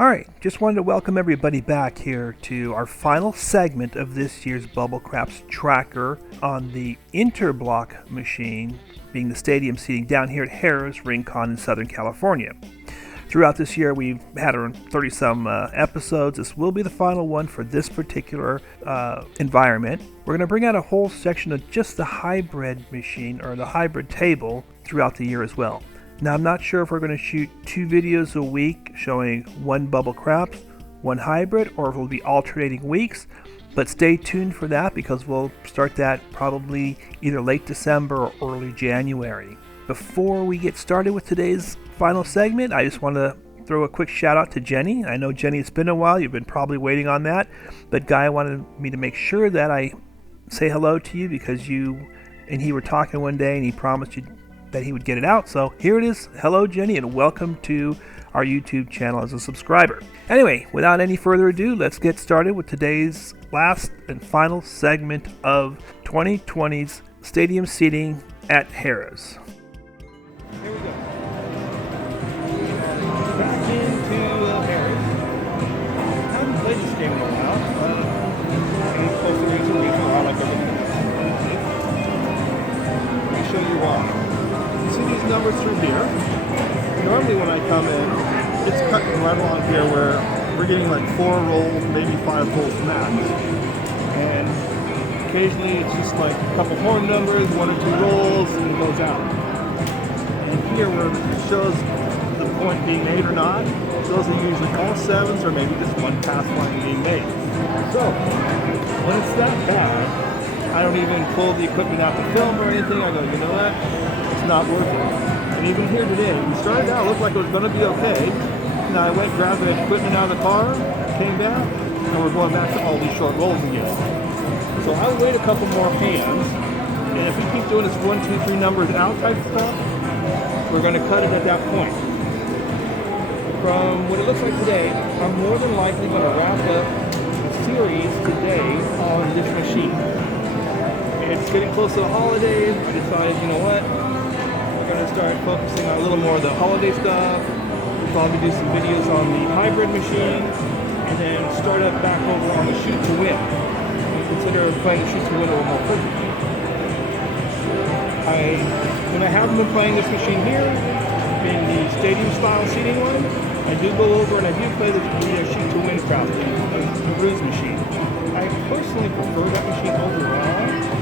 Alright, just wanted to welcome everybody back here to our final segment of this year's Bubble Craps tracker on the Interblock machine, being the stadium seating down here at Harrah's Rincon in Southern California. Throughout this year, we've had around 30-some episodes. This will be the final one for this particular environment. We're going to bring out a whole section of just the hybrid machine, or the hybrid table, throughout the year as well. Now, I'm not sure if we're going to shoot 2 videos a week showing one Bubble Craps, one hybrid, or if it'll be alternating weeks. But stay tuned for that because we'll start that probably either late December or early January. Before we get started with today's final segment, I just want to throw a quick shout out to Jenny. I know, Jenny, it's been a while. You've been probably waiting on that. But Guy wanted me to make sure that I say hello to you because you and he were talking one day and he promised you that he would get it out. So here it is. Hello, Jenny, and welcome to our YouTube channel as a subscriber. Anyway, without any further ado, let's get started with today's last and final segment of 2020's stadium seating at Harrah's. Here we go. Back into Harrah's. I haven't played this game in a while. And close to regional, I like everything. Let me show you why. See these numbers through here. Normally when I come in, it's cutting right along here where we're getting like 4 rolls, maybe 5 rolls max. And occasionally it's just like a couple horn numbers, 1 or 2 rolls, and it goes out. And here where it shows the point being made or not, those are usually all 7s or maybe just 1 pass line being made. So when it's that bad, I don't even pull the equipment out the film or anything. I go, you know what? It's not worth it. And even here today, we started out, looked like it was going to be okay. Now I went, grabbed the equipment out of the car, came back, and we're going back to all these short rolls again. So I'll wait a couple more hands, and if we keep doing this 1, 2, 3 numbers out type stuff, we're going to cut it at that point. From what it looks like today, I'm more than likely going to wrap up a series today on this machine. It's getting close to the holidays. I decided, you know what? We're going to start focusing on a little more of the holiday stuff. We'll probably do some videos on the hybrid machine, and then start up back over on the shoot to win. And consider playing the shoot to win a little more frequently. When I haven't been playing this machine here, being the stadium style seating one, I do go over and I do play the shoot to win crowd, the Bruise machine. I personally prefer that machine overall.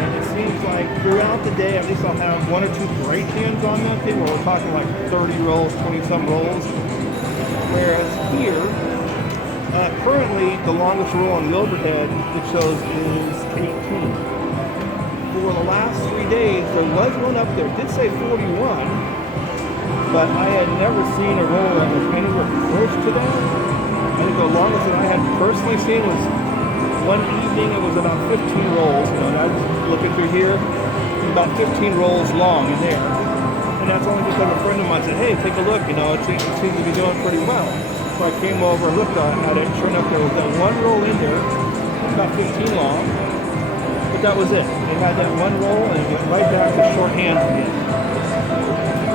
And it seems like throughout the day, at least I'll have 1 or 2 great hands on that thing, where we're talking like 30 rolls, 20-some rolls. Whereas here, currently the longest roll on the overhead it shows is 18. For the last 3 days, there was one up there. It did say 41, but I had never seen a roll that was anywhere close to that. I think the longest that I had personally seen was one evening. It was about 15 rolls, and I was looking through here, about 15 rolls long in there. And that's only because a friend of mine said, hey, take a look, it seems to be doing pretty well. So I came over and looked at it, and sure enough, there was that one roll in there, about 15 long, but that was it. It had that one roll, and it went right back to short hands again.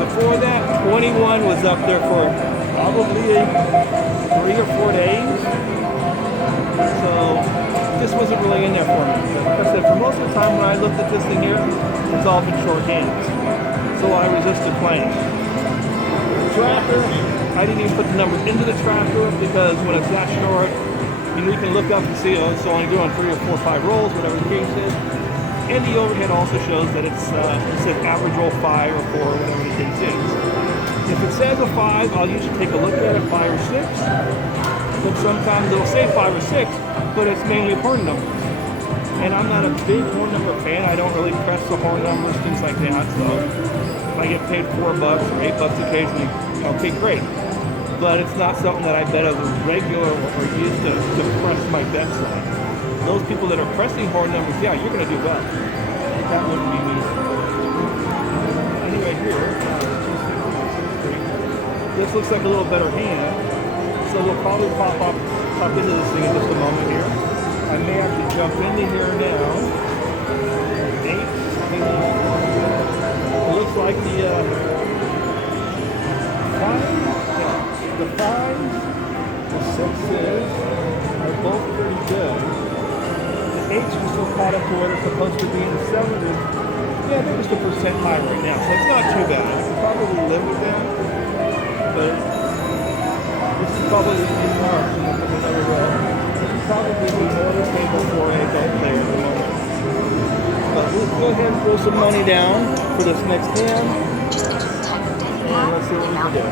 Before that, 21 was up there for probably 3 or 4 days. So this wasn't really in there for me. But like I said, for most of the time when I looked at this thing here, it's all been short hands. So I resisted playing. The tracker, I didn't even put the numbers into the tracker because when it's that short, you can look up and see, it's only doing 3 or 4 or 5 rolls, whatever the case is. And the overhead also shows that it says average roll 5 or 4, whatever the case is. If it says a 5, I'll usually take a look at it, 5 or 6. But sometimes it'll say 5 or 6, but it's mainly horn numbers. And I'm not a big horn number fan. I don't really press the horn numbers, things like that. So if I get paid $4 or $8 occasionally, okay, great. But it's not something that I bet as a regular or used to press my bets on. Those people that are pressing horn numbers, yeah, you're going to do well. That wouldn't be me. Anyway, here, this looks like a little better hand. So we'll probably pop into this thing in just a moment here. I may have to jump into here now. 8. It looks like the 5. Yeah. The 5s, the 6s are both pretty good. The 8s are still caught up to where they're supposed to be. The 7s are, yeah, they're just a percent high right now, so it's not too bad. I can probably live with that, but this is probably in March, and if it's another row. This is probably the order table for a golf player at the moment. But let's go ahead and throw some money down for this next hand. And let's see what we can do.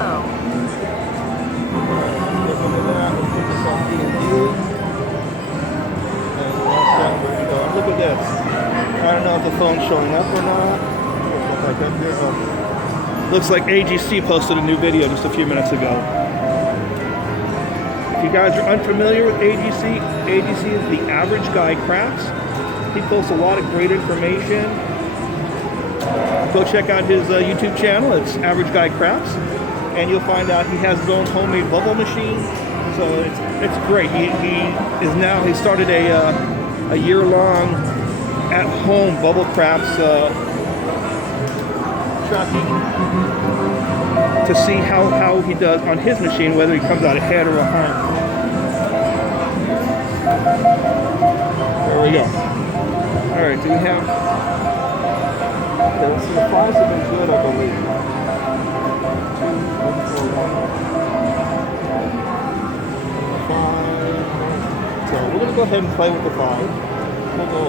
Get into that, let's put this on D&D. And last time, where we go. Look at this. I don't know if the phone's showing up or not. Looks like up there. Oh. Looks like AGC posted a new video just a few minutes ago. If you guys are unfamiliar with AGC, AGC is the average guy CRAPS. He posts a lot of great information. Go check out his YouTube channel. It's Average Guy CRAPS, and you'll find out he has his own homemade bubble machine. So it's great. He started a year-long at-home bubble craps tracking to see how he does on his machine, whether he comes out ahead or behind. There we go. All right, do we have? Okay, let's see. The 5s have been good, I believe. 5. So we're gonna go ahead and play with the 5. We'll go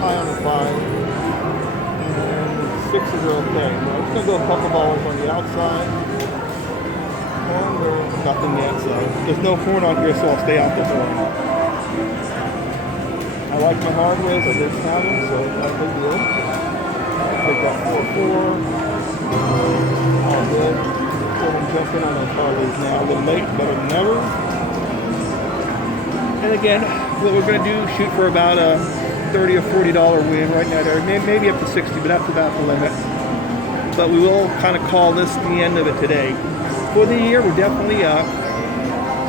high on the 5, and 6s are okay. I'm just gonna go a couple balls on the outside, and there's nothing yet. So there's no horn on here, so I'll stay out the horn. I like my hardwares, I didn't have them, so it's not a big deal. Take that 4-4. All good. Go ahead and jump in on those parlays now. A little late, better than never. And again, what we're going to do, shoot for about a $30 or $40 win right now there. Maybe up to 60, but that's about the limit. But we will kind of call this the end of it today. For the year, we're definitely up.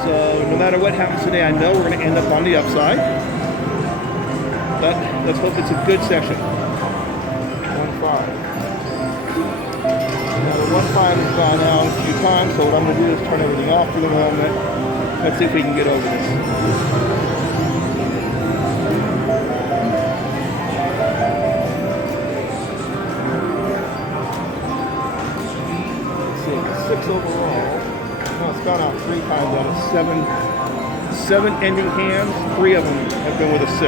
So no matter what happens today, I know we're going to end up on the upside. But let's hope it's a good session. 1-5. Now the 1-5 has gone out a few times, so what I'm going to do is turn everything off for the moment. Let's see if we can get over this. Let's see, 6 overall. No, it's gone out 3 times out of 7 ending hands. 3 of them have been with a 6.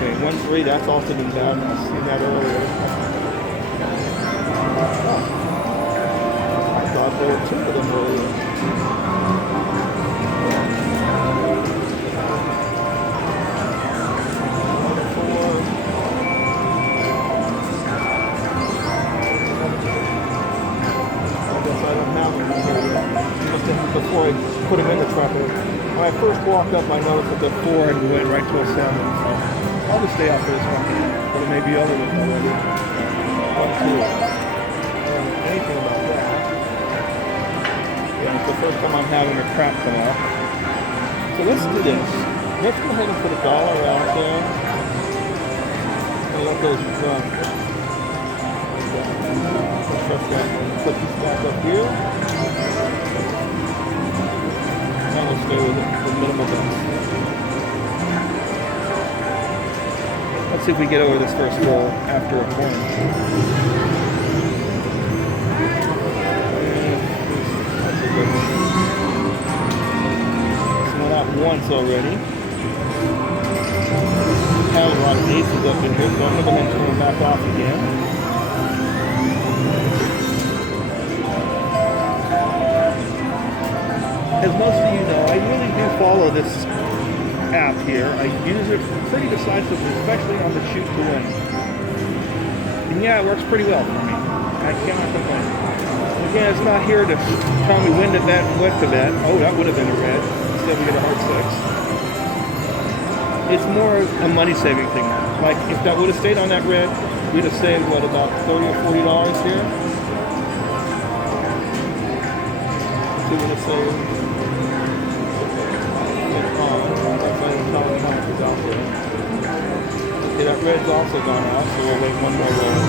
Okay, 1-3, that's also been bad. I've seen that earlier. I thought there were 2 of them earlier. 4. I guess I don't have them here. Just before I put them in the tracker. When I first walked up, I noticed that the 4 had went right to a 7. So I'll just stay out for this one, but it may be over with already. 1-2. Anything about that. Yeah, it's the first time I'm having a crap come out. So let's do this. Let's go ahead and put $1 out there. And let those run. Let's put these back up here. And we'll stay with the minimal bets. Let's see if we get over this first roll after a point. That's a good one. This went out once already. Have a lot of aces up in here, so I'm going to go ahead and turn them back off again. As most of you know, I really do follow this app here. I use it pretty decisively, especially on the shoot to win. And yeah, it works pretty well for me. I cannot complain. Again, it's not here to tell me when to bet and what to bet. Oh, that would have been a red. Instead we get a hard 6. It's more a money saving thing. Like if that would have stayed on that red, we'd have saved what, about $30 or $40 here? See what it saves. Okay, that red's also gone out, so we'll wait one more roll.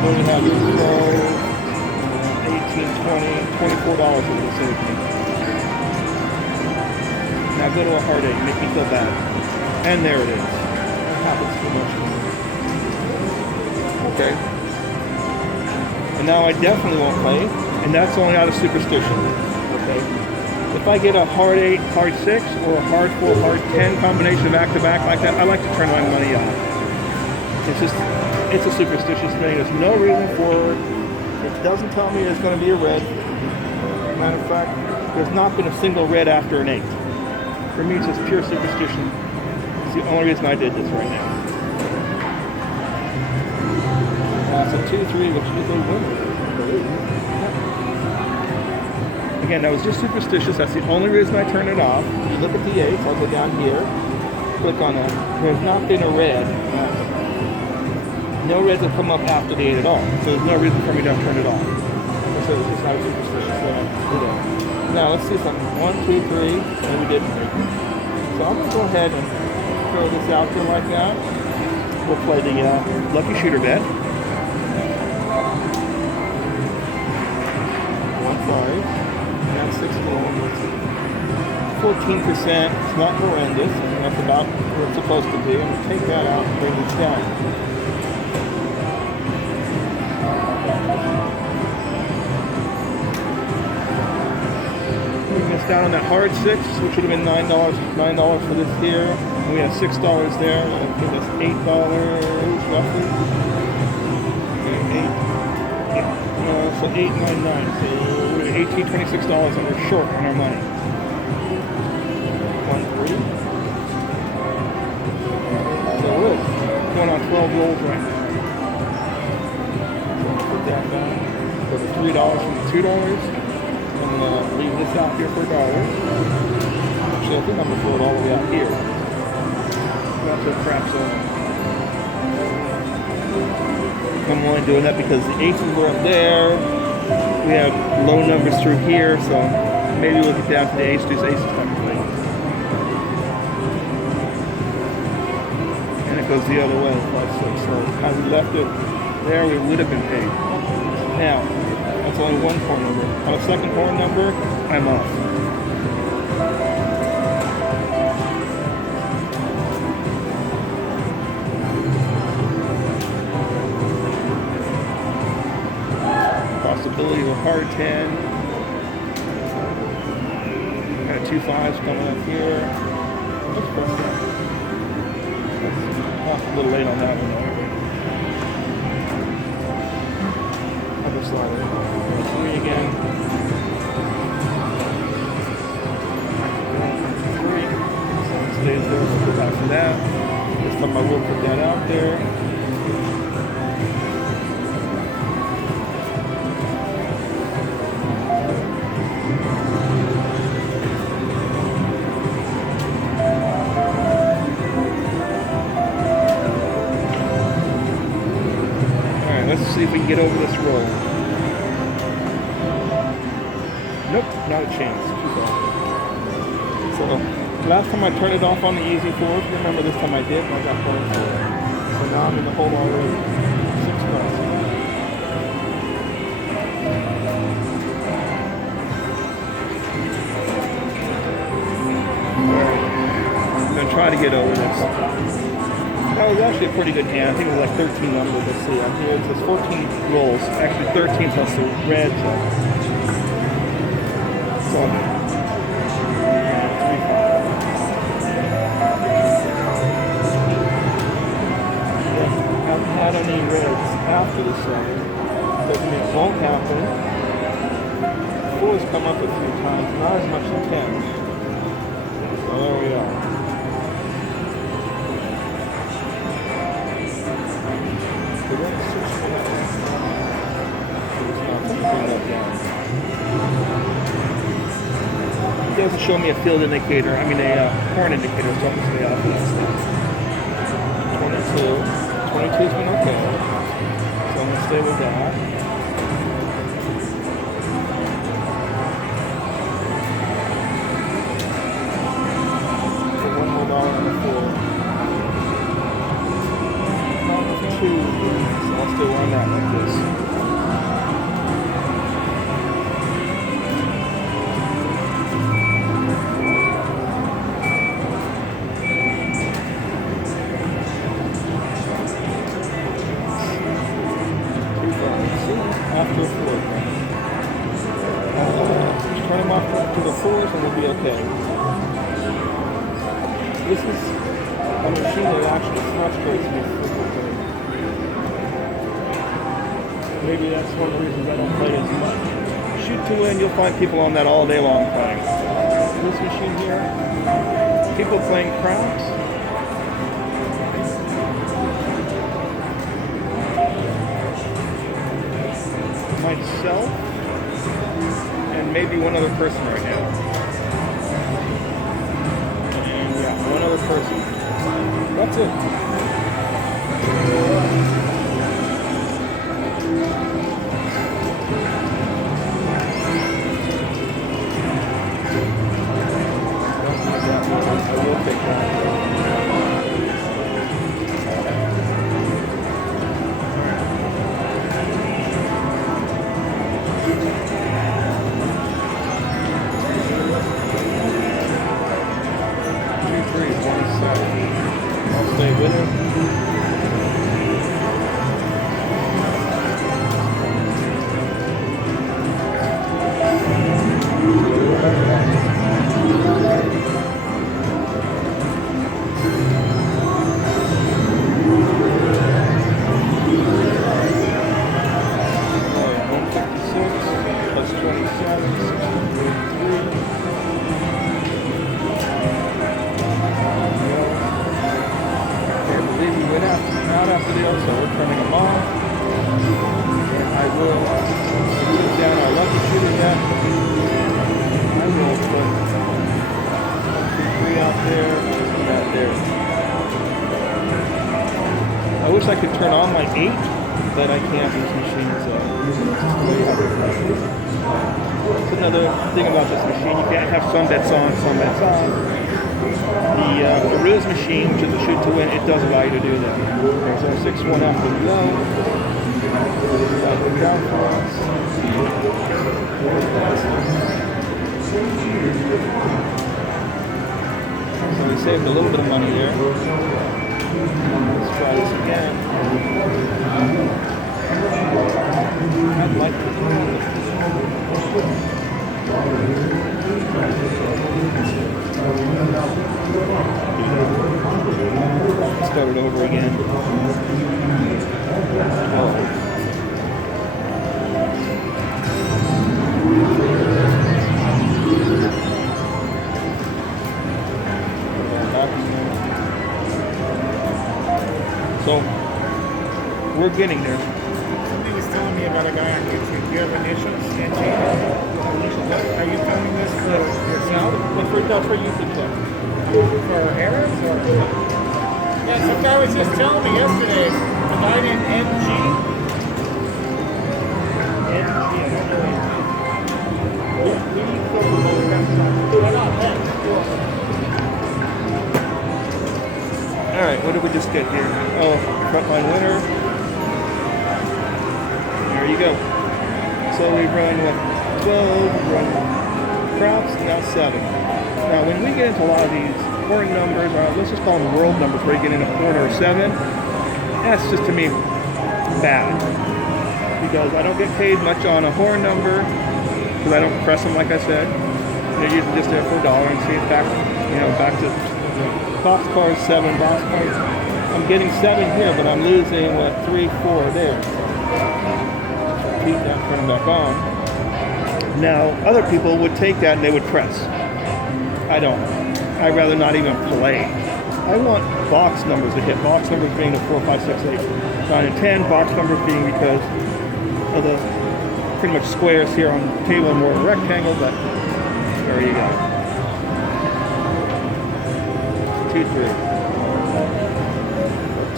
Then we have 12, 18, 20, $24 it will save me. Now go to a hard 8, make me feel bad. And there it is. That happens too much. Okay. And now I definitely won't play, and that's only out of superstition. Okay. If I get a hard 8, hard 6, or a hard 4, hard 10 combination of back-to-back like that, I like to turn my money off. It's a superstitious thing. There's no reason for it. It doesn't tell me there's going to be a red. Matter of fact, there's not been a single red after an 8. For me, it's just pure superstition. It's the only reason I did this right now. It's a 2-3, which is a winner, I believe. Again, that was just superstitious. That's the only reason I turned it off. If you look at the 8, I'll go down here, click on that. There's not been a red. No reds have come up after the 8 at all. So there's no reason for me to turn it off. So it's just not superstitious. Now let's see something. 1, 2, 3, and we didn't make it. So I'm going to go ahead and throw this out there like that. We'll play the lucky shooter bet. 1, 5. That's 14%. It's not horrendous. I mean, that's about what it's supposed to be. I'm going to take that out and bring this down. Down on that hard 6, which would have been $9 for this here. And we have $6 there. That'll give us $8 roughly. So $8.99. So we're $18, $26 and we're short on our money. 1, 3. So we're going on 12 rolls right now. So put that down. Go to $3 from the $2. I'm going to leave this out here for $1. Actually, I think I'm going to throw it all the way out here. That's what CRAPS on. I'm only doing that because the aces were up there. We have low numbers through here, so maybe we'll get down to the ace, deuce, aces type of thing. And it goes the other way, 5, 6. So had we left it there, we would have been paid. Now, that's only one horn number. On a second horn number, I'm off. Possibility of a hard 10. Got 2 5s coming up here. Let's press that. That's a little late on that one though. Other side. 3 again. 3. So it stays there. We'll go back to that. This time I will put that out there. Alright, let's see if we can get over this roll. Nope, not a chance. So, last time I turned it off on the easy fours, remember this time I did, and I got burned for it. So now I'm in the hole already. 6 bucks. Alright, I'm going to try to get over this. That was actually a pretty good hand. I think it was like 13 numbers. Let's see, on here it says 14 rolls. Actually 13 plus the red. So I haven't had any reds after the 7. Doesn't mean it won't happen. 4's come up a few times, not as much as 10. So there we are. So that's 6. Bring that down. It doesn't show me a field indicator, I mean a horn indicator, so I'm going to stay off of that stuff. 22. 22's been okay. So I'm going to stay with that. Put $1 more on the 4. 2. So I'll still run that like this. After 4. Turn them off to the 4s and we'll be okay. This is a machine that actually frustrates me. Maybe that's one of the reasons I don't play as much. Shoot to win, you'll find people on that all day long playing. This machine here, people playing CRAPS. Myself and maybe one other person right now. And yeah, one other person. That's it. I will take that. I'll stay with him. After the other, so we're turning them off. And I will put down our lucky shooter yet. I will put 3 out there, that there. I wish I could turn on my 8, but I can't. These machines That's another thing about this machine. You can't have some bets on, some bets off. The Ruse machine, which is a shoot to win, it does allow you to do that. There's our 6-1 after the low. Down for us. So we saved a little bit of money there. Let's try this again. I'd like to start it over again. So we're getting there. Somebody was telling me about a guy on YouTube. Do you have initials? Are you filming this for yourself? For YouTube channel. For Arabs or? Yeah, some guy was just telling me yesterday. The guy named MG. I don't know. Alright, what did we just get here? Oh, frontline winner. There you go. So we run 12, we run CRAPS, now 7. Now when we get into a lot of these horn numbers, or let's just call them world numbers, where you get into 4 or 7, that's just to me bad. Because I don't get paid much on a horn number, because I don't press them like I said. They're usually just there for $1 and see it back, back to boxcars 7, boxcars. I'm getting 7 here, but I'm losing 3, 4 there. Keep that, turn them back on. Now, other people would take that and they would press. I don't. I'd rather not even play. I want box numbers to hit. Box numbers being the 4, 5, 6, 8, 9, and 10. Box numbers being because of the pretty much squares here on the table and more of a rectangle, but there you go. 2, 3.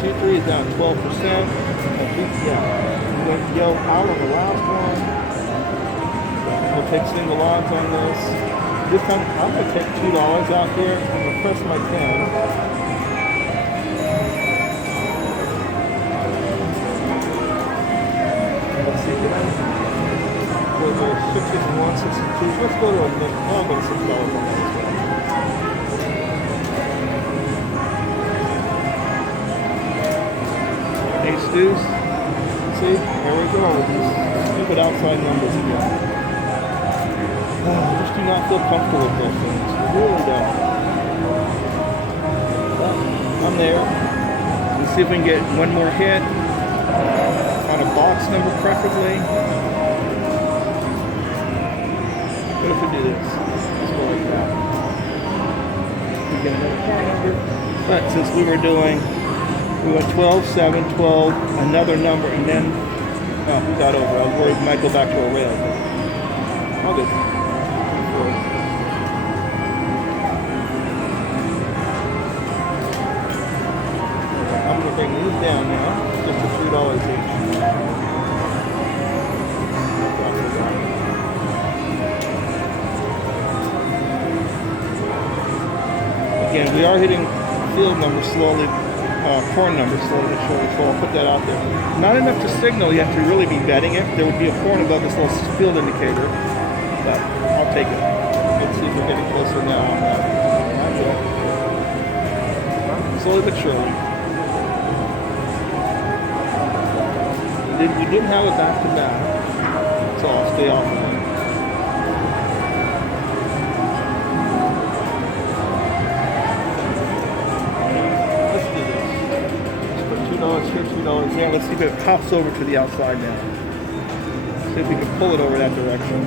2, 3 is down 12%. Yeah. We went yellow out on the last one. We'll take single odds on this. This time I'm going to take $2 out here. I'm going to press my 10. $1.62. Let's go to a minute. I'll go to $6 on that as well. Hey, Stews. See, here we go with these stupid outside numbers again. I just do not feel comfortable with those things. I really don't. But I'm there. Let's see if we can get one more hit on a box number, preferably. What if we do this? Let's go like that. We get another car number. But since we went 12, 7, 12, another number, and then, oh, we got over. I was worried we might go back to a rail. I'll just, I'm going to bring these down now, just to $3 each. Again, we are hitting field numbers slowly. Corn number slowly, so I'll put that out there. Not enough to signal you have to really be betting it. There would be a corn above this little field indicator, but I'll take it. Let's see if we're getting closer now. Slowly but surely. We didn't have it back to back, so I'll stay off of it. Here, $2 there. Let's see if it pops over to the outside now. See if we can pull it over that direction.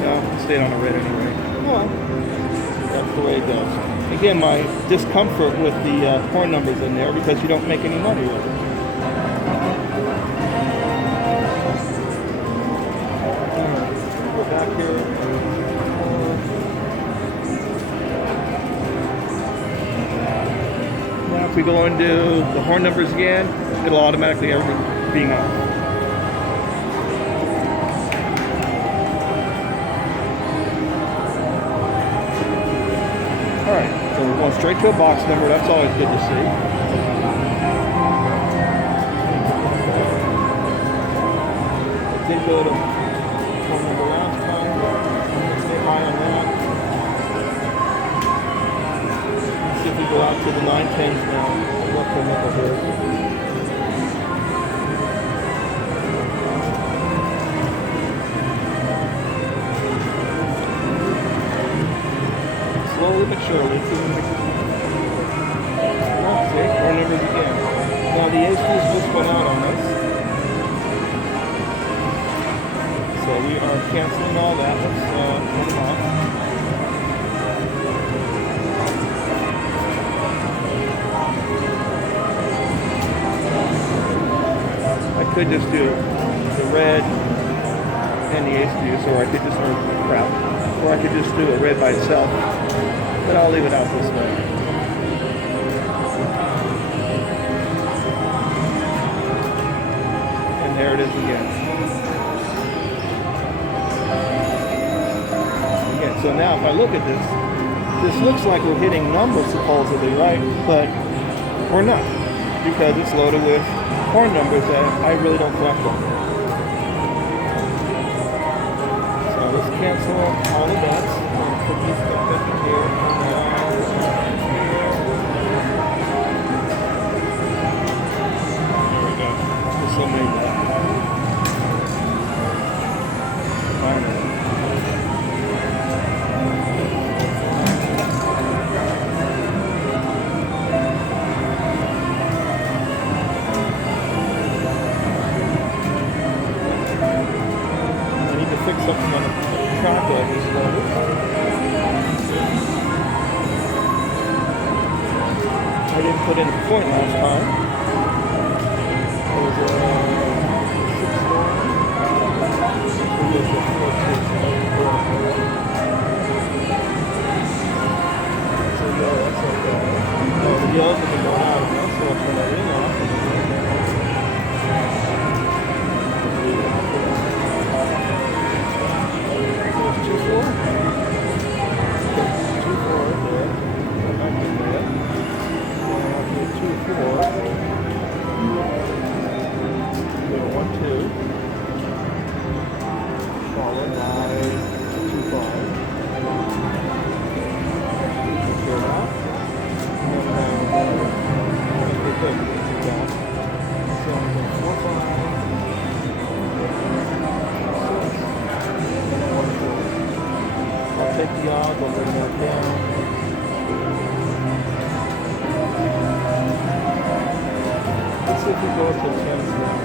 No, it stayed on the red anyway. Well, that's the way it goes. Again, my discomfort with the corn numbers in there because you don't make any money with it. Go back here. If we go into the horn numbers again, it'll automatically everything being off. Alright, so we're going straight to a box number. That's always good to see. I did go to horn number last time. I'm going to stay high on that. If we go out to the 910s now, look for nickel here. Slowly but surely. See, more numbers again. Now the ACs just went out on us. So we are canceling all that. Let's turn them off. I could just do the red and the ACs, or I could just, or I could just do a red by itself, but I'll leave it out this way. And there it is again. Again, so now if I look at this looks like we're hitting numbers supposedly, right? But we're not, because it's loaded with corn numbers that I really don't collect on. So let's cancel all the bets. Put these stuff in here. There we go. Just so made that. Finally. Fix something on the track that is loaded. I didn't put in the point last time. It was so that's okay. Oh, the yellows have been going out of that, so I'll turn that in off. yard, we'll bring that down. Let's see if we go to 10 now.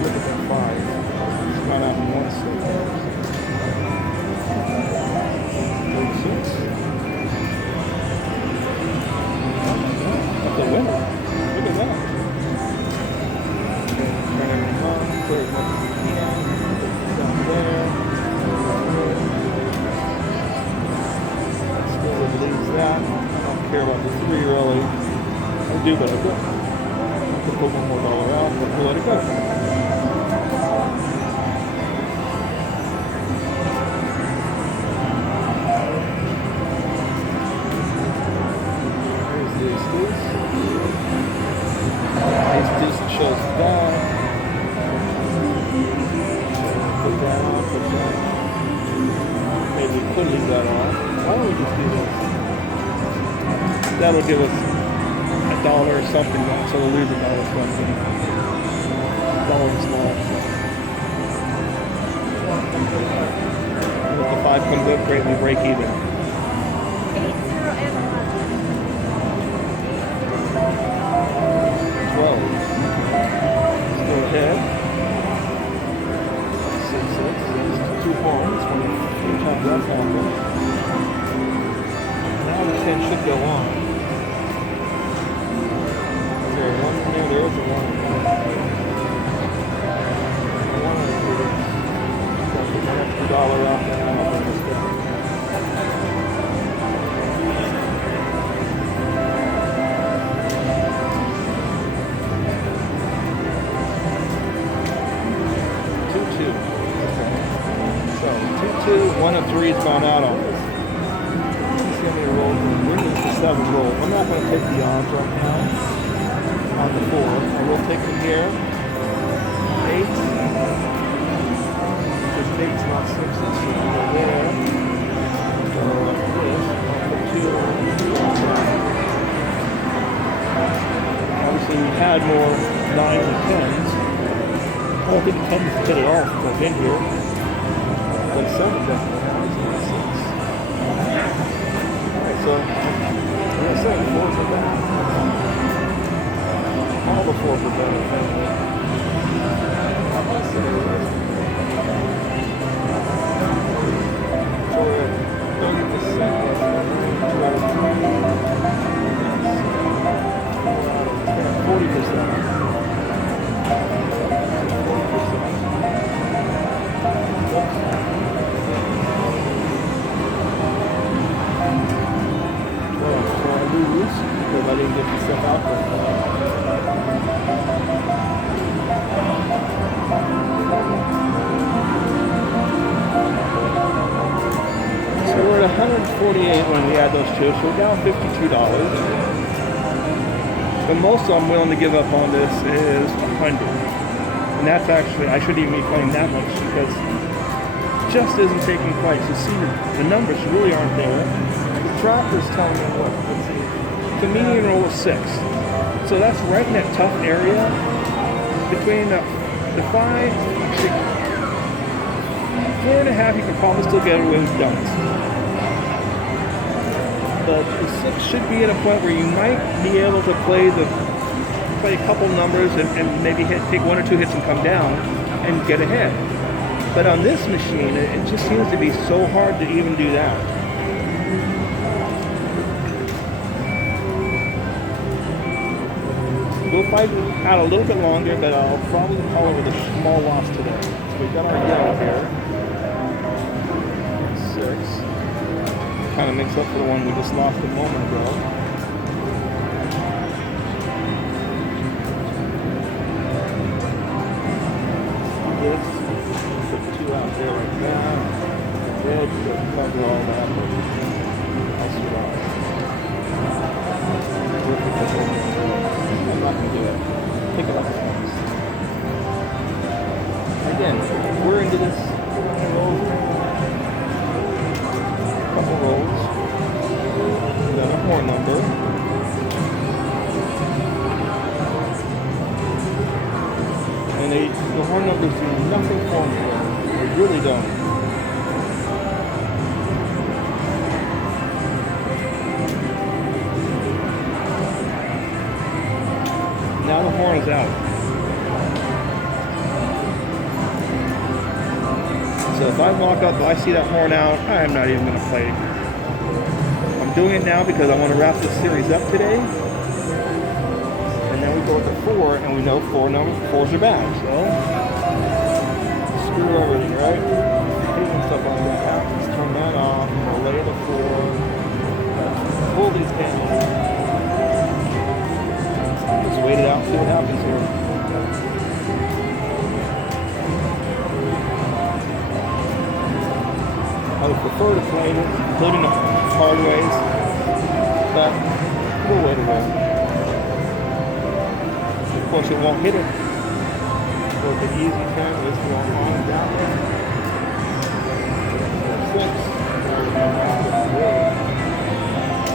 Look at that 5. It's gone out in 1 second. 36. That's a winner. Look at that. Turn everything on, put it as much as we can. Put it down there. That still leaves that. I don't care about the 3 really. I do, but I don't. I could put $1 more out, but we'll let it go. Shows that. Put that on, put that. Maybe we could leave that on. Why don't we just do this? That'll give us $1 or something back, so we'll lose $1 something. $1 small. And if the 5 comes up, great, we break even. 12. Head. 6, 2 horns. 3 times that's happened. Now the 10 should go on. Is there a 1 in there? There is a 1 in there. I want to do this. I'll put my extra $1 off and I'll bring this down. One of 3 has gone out on this. Let's get me a roll. We're in for 7 rolls. I'm not going to take the odds right now on the 4. I will take them here. 8. Because 8's not 6. So we'll go there. Go like this. I'll put 2 on. Obviously, we had more 9s and 10s. I don't think 10s fit at all since I've been here. But 7 definitely has 6. Alright, so like I said, 4s are better. All the 4s are better. So 30%. 40%. Because I didn't get the stuff out there. So we're at 148 when we add those 2, so we're down $52. The most I'm willing to give up on this is 100. And that's actually, I shouldn't even be playing that much because it just isn't taking place. You see, the numbers really aren't there. The tracker's telling me what? Let's see. The median roll is 6. So that's right in that tough area between the 5, actually 4.5 you can probably still get away with donuts. But the 6 should be at a point where you might be able to play a couple numbers and maybe take 1 or 2 hits and come down and get ahead. But on this machine, it just seems to be so hard to even do that. We'll fight out a little bit longer, but I'll probably call over the small loss today. So we've got our yellow here. 6. Kind of makes up for the one we just lost a moment ago. This, put 2 out there like that. Red doesn't cover all that, but I'll survive. I'm not going to do it. Pick it up. Again, we're into this couple rolls. We got a more number. The horn numbers do nothing for me here. They really don't. Now the horn is out. So if I walk up, if I see that horn out, I'm not even going to play it. I'm doing it now because I want to wrap this series up today. And then we go with the 4, and we know 4s are bad. So, screw everything, right? Taking stuff like that out. Let's turn that off. We'll lay the 4. Pull these down. Just wait it out, see what happens here. I would prefer to play it, including the hard ways, but we'll wait a bit. Of course, it won't hit it. So it's an easy turn. Let's go on down there. 6.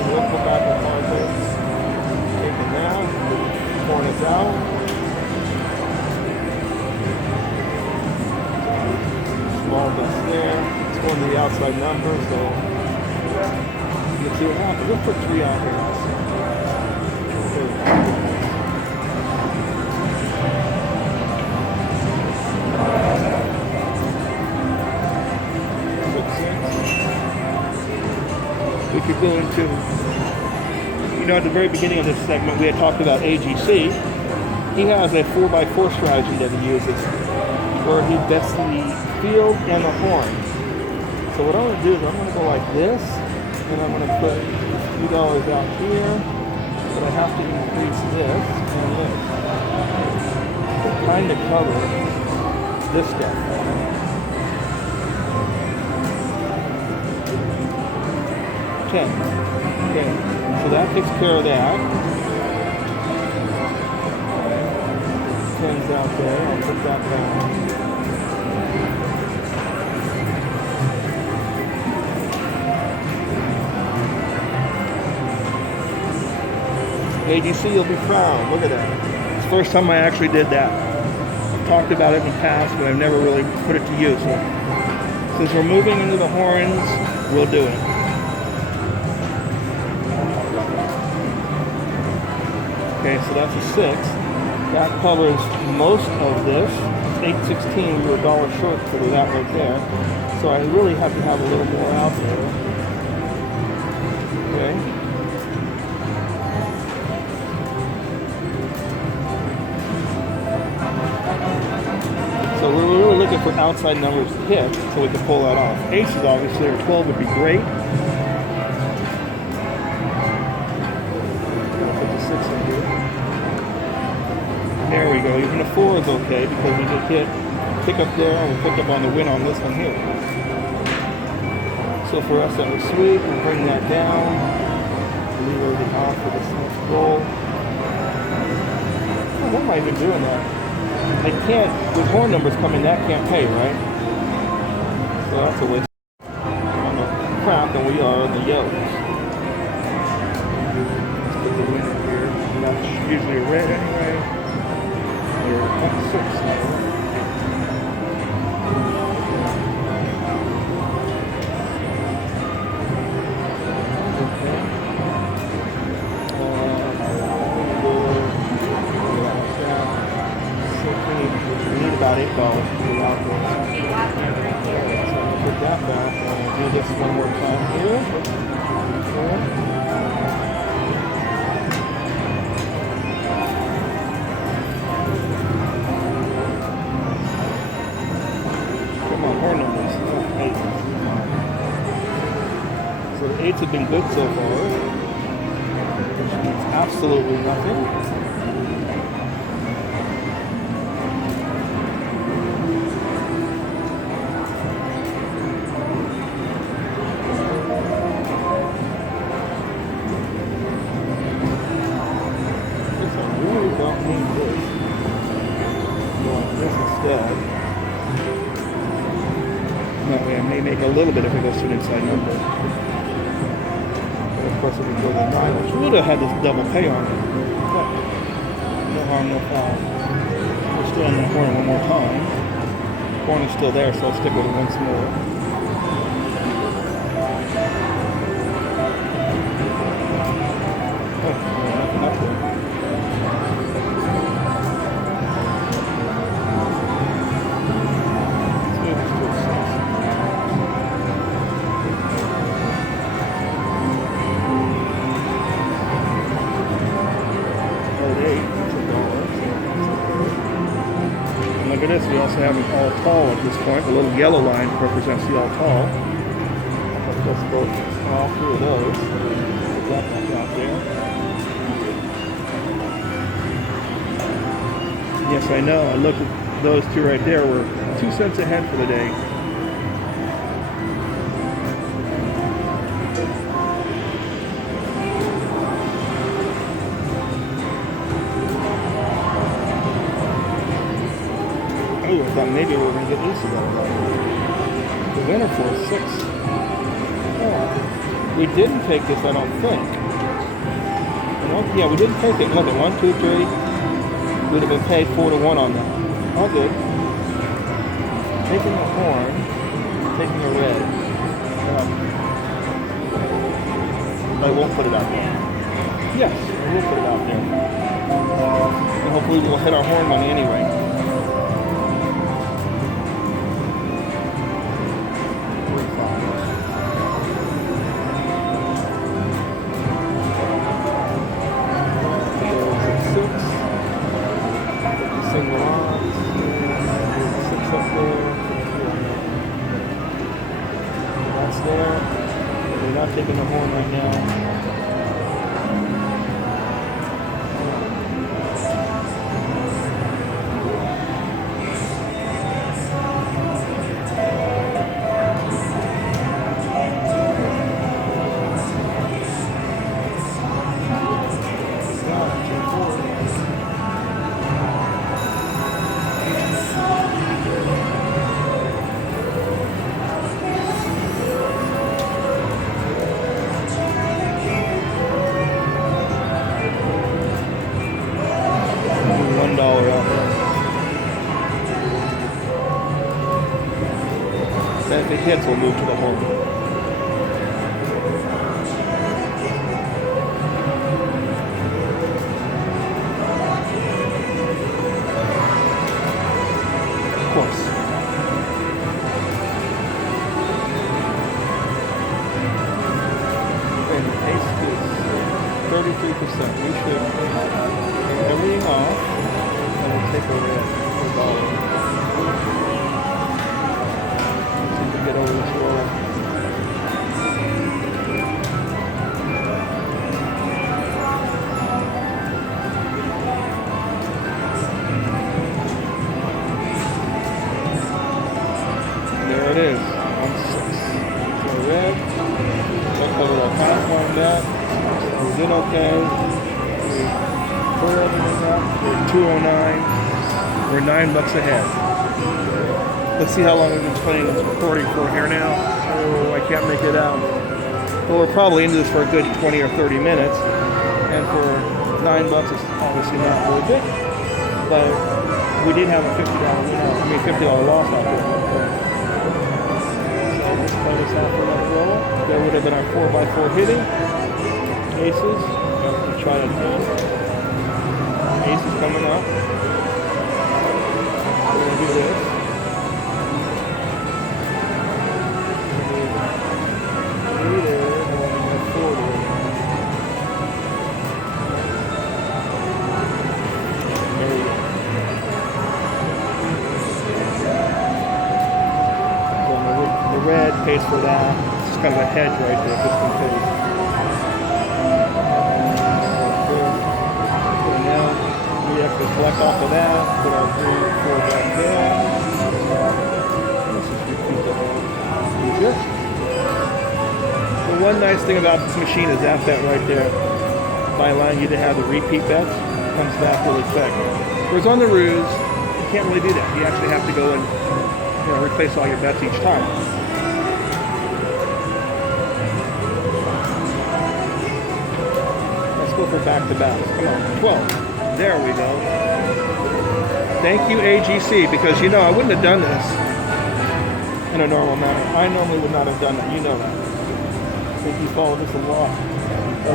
We'll put back the hard ways. Take it down. Horn is out. Small dust there. Going to the outside number, so let's see what happens. We'll put 3 out here. 6, 6. We could go into, at the very beginning of this segment, we had talked about AGC. He has a 4x4 strategy that he uses, where he bets the field and the horn. So what I'm going to do is I'm going to go like this, and I'm going to put $2 out here, but I have to increase this and this to kind of cover this stuff. $10. Okay, so that takes care of that. 10's out there. I'll put that down. AGC, you'll be proud. Look at that. It's the first time I actually did that. I've talked about it in the past, but I've never really put it to use. So, since we're moving into the horns, we'll do it. Okay, so that's a 6. That covers most of this. It's 8.16. We were $1 short for that right there. So I really have to have a little more out there. Okay. So we're really looking for outside numbers to hit so we can pull that off. Aces, obviously, or 12 would be great. Put the 6 in here. There we go. Even a 4 is okay because we just hit pick up there and we pick up on the win on this one here. So for us, that was sweet. We'll bring that down. Leave everything off for this next roll. Oh, what am I even doing that? I can't, with horn numbers coming, that can't pay, right? So that's a waste on the crap, and we are on the yellows. Let's put the winner here. And that's usually a red anyway. We're at 6 now. About $8 to be out there. So I'll put that back and do this one more time here. Come on, horn numbers. 8. So the 8s have been good so far, which means absolutely nothing. That way I may make a little bit if it goes to an inside number. But of course if we go to 9, which would have had this double pay on it. But no harm, no foul. We're Still on the horn one more time. Horn is still there, so I'll stick with it once more. Oh, nothing up there. Let's move this towards 6. Look at this, we also have an all tall at this point. The little yellow line represents the all tall. Let's go all three of those. Put that back out there. Yes, I know. I looked at those two right there. We're 2 cents ahead for the day. Ooh, I thought maybe we were going to get loose about that. The winner for 6. Oh, we didn't take this, I don't think. Yeah, we didn't take it. Look at 1, 2, 3. We'd have been paid 4 to 1 on that. All good. Taking a horn, taking a red. I won't put it out there. Yes, I will put it out there. And hopefully we'll hit our horn money anyway. There. We're not taking the horn right now. $1 out there. Then if it hits, we'll move to the horn. Of course. And the pace is 33%. We should turn everything off. Take over that $1. See if we can get over this roll. There it is, 1-6. So red. That covered our pass on that. We did okay. We put everything up. We're 209. We're $9 ahead. Let's see how long we've been playing this recording for here now. Oh, I can't make it out. Well, we're probably into this for a good 20 or 30 minutes. And for $9, it's obviously not worth it. But we did have a $50 win out. I mean, $50 loss out there. So let's play this out for another roll. There would have been our 4x4 hitting. Aces. Let's try that again. Aces coming up. We're going to do this. The red pays for that. It's just kind of a hedge right there, just in case. So now we have to collect off of that, put our 3, 4 back there. Let's just repeat that. Good. The one nice thing about this machine is that right there, by allowing you to have the repeat bets, comes back really quick. Whereas on the ruse, you can't really do that. You actually have to go and replace all your bets each time. Let's go for back-to-backs. Come on, 12. There we go. Thank you, AGC, because you know I wouldn't have done this in a normal manner. I normally would not have done that. You know that. I think you follow this a lot,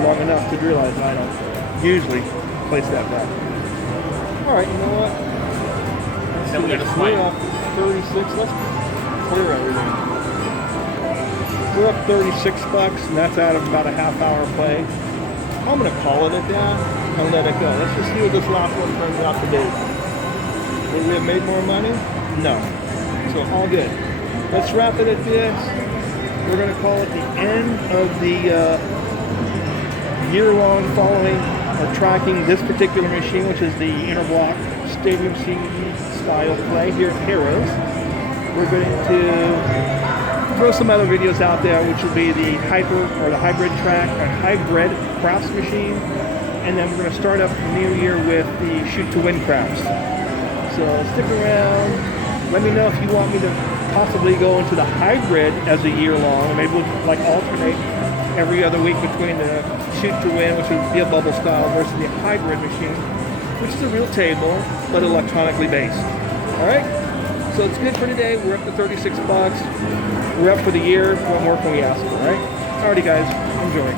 long enough to realize I don't usually place that back. All right, you know what? Then we got a We're slide. up 36. Let's clear everything. We're up 36 bucks, and that's out of about a half-hour play. I'm gonna call it at that and let it go. Let's just see what this last one turns out to be. Would we have made more money? No. So all good. Let's wrap it at this. We're gonna call it the end of the year-long following or tracking this particular machine, which is the Interblock Stadium seating style play here at Heroes. We're going to throw some other videos out there, which will be the hybrid craps machine, and then we're going to start up the new year with the shoot to win craps. So stick around. Let me know if you want me to possibly go into the hybrid as a year long, and maybe we'll like alternate every other week between the shoot to win, which would be a bubble style, versus the hybrid machine, which is a real table but electronically based. All right. So it's good for today. We're up to 36 bucks. We're up for the year. What more can we ask for, right? Alrighty, guys. Enjoy.